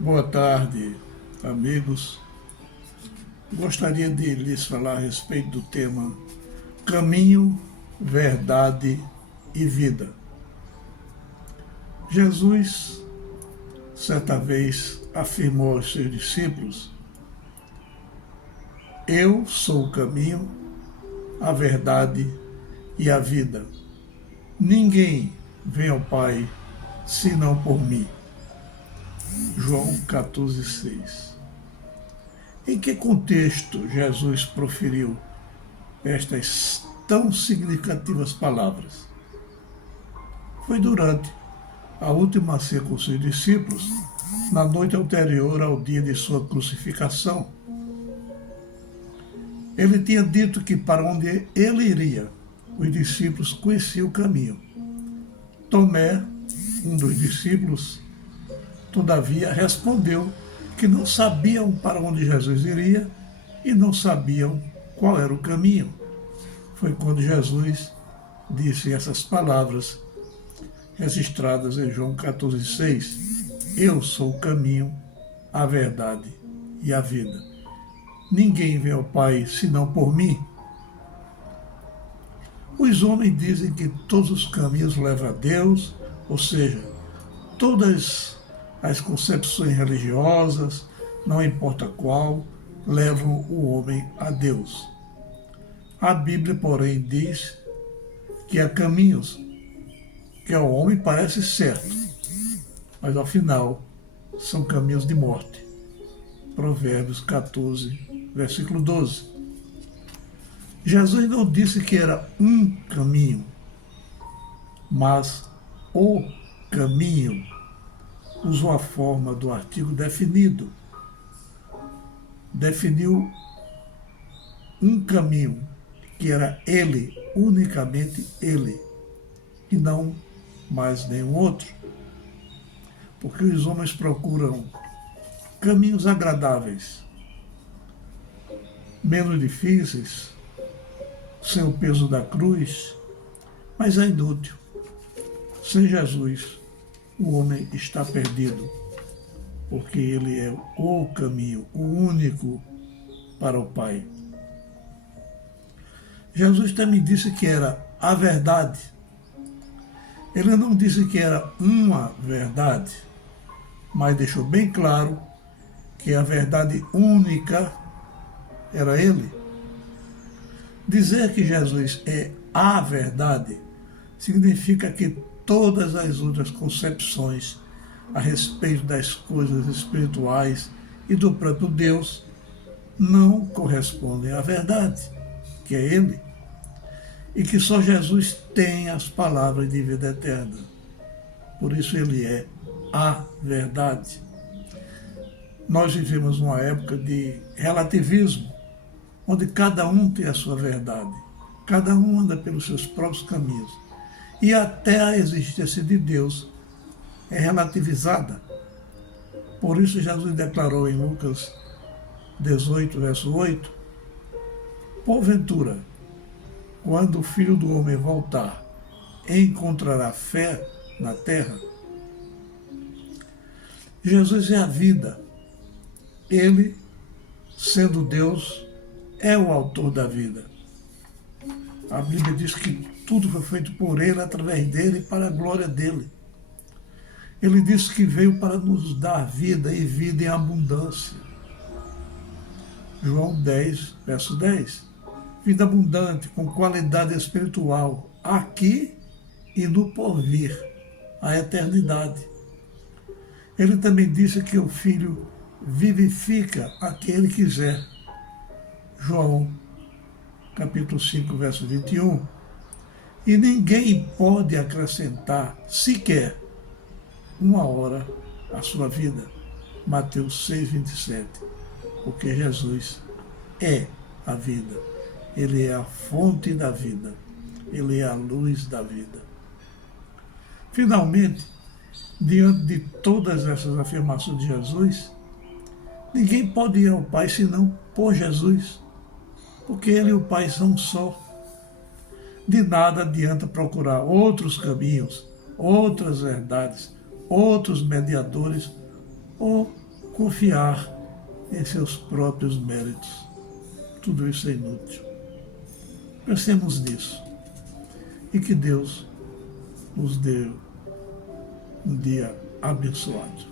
Boa tarde, amigos. Gostaria de lhes falar a respeito do tema Caminho, Verdade e Vida. Jesus, certa vez, afirmou aos seus discípulos: Eu sou o caminho, a verdade e a vida. Ninguém vem ao Pai senão por mim. João 14,6. Em que contexto Jesus proferiu estas tão significativas palavras? Foi durante a última ceia com seus discípulos, na noite anterior ao dia de sua crucificação. Ele tinha dito que para onde ele iria, os discípulos conheciam o caminho. Tomé, um dos discípulos, todavia, respondeu que não sabiam para onde Jesus iria e não sabiam qual era o caminho. Foi quando Jesus disse essas palavras registradas em João 14,6. Eu sou o caminho, a verdade e a vida. Ninguém vem ao Pai senão por mim. Os homens dizem que todos os caminhos levam a Deus, ou seja, todas as concepções religiosas, não importa qual, levam o homem a Deus. A Bíblia, porém, diz que há caminhos que ao homem parece certo, mas ao final são caminhos de morte. Provérbios 14, versículo 12. Jesus não disse que era um caminho, mas o caminho. Usou a forma do artigo definido. Definiu um caminho, que era ele, unicamente ele, e não mais nenhum outro. Porque os homens procuram caminhos agradáveis, menos difíceis, sem o peso da cruz, mas é inútil. Sem Jesus, o homem está perdido, porque ele é o caminho, o único para o Pai. Jesus também disse que era a verdade. Ele não disse que era uma verdade, mas deixou bem claro que a verdade única era ele. Dizer que Jesus é a verdade significa que todas as outras concepções a respeito das coisas espirituais e do próprio Deus não correspondem à verdade, que é Ele, e que só Jesus tem as palavras de vida eterna. Por isso Ele é a verdade. Nós vivemos uma época de relativismo, onde cada um tem a sua verdade, cada um anda pelos seus próprios caminhos. E até a existência de Deus é relativizada. Por isso Jesus declarou em Lucas 18, verso 8, porventura, quando o Filho do Homem voltar, encontrará fé na terra? Jesus é a vida. Ele, sendo Deus, é o autor da vida. A Bíblia diz que tudo foi feito por Ele, através dEle e para a glória dEle. Ele disse que veio para nos dar vida e vida em abundância. João 10, verso 10. Vida abundante, com qualidade espiritual, aqui e no porvir, a eternidade. Ele também disse que o Filho vivifica a quem Ele quiser. João capítulo 5, verso 21. E ninguém pode acrescentar sequer uma hora à sua vida. Mateus 6, 27. Porque Jesus é a vida. Ele é a fonte da vida. Ele é a luz da vida. Finalmente, diante de todas essas afirmações de Jesus, ninguém pode ir ao Pai senão por Jesus. Porque Ele e o Pai são só. De nada adianta procurar outros caminhos, outras verdades, outros mediadores ou confiar em seus próprios méritos. Tudo isso é inútil. Pensemos nisso. E que Deus nos dê um dia abençoado.